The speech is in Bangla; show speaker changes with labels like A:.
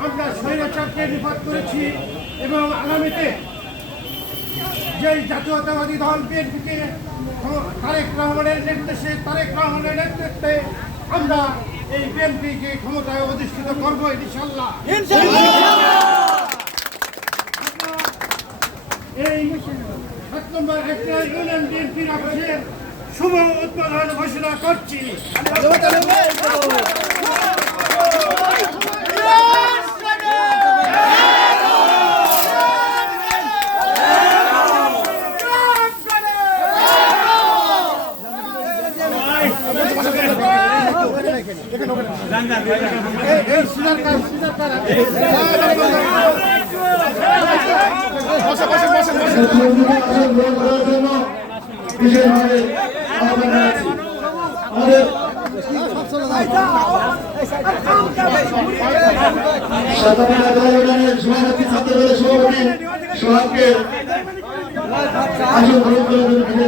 A: আমরা স্বৈরাচারকে নিপাত করেছি এবং আগামীতে যে জাতীয়তাবাদী দল বিএনপিকে তারেক রহমানের নির্দেশে তারেক রহমানের নেতৃত্বে আমরা এই বিএনপিকে ক্ষমতায় অধিষ্ঠিত করব ইনশাল্লাহ আমরা এই সাত নম্বর একটা ঘোষণা করছি এই কাজ সিনার কাজ
B: বিশেষভাবে আমাদের সভাপতি ছাত্রদলের সভাপতি সোহাগকে আসন গ্রহণ করার জন্য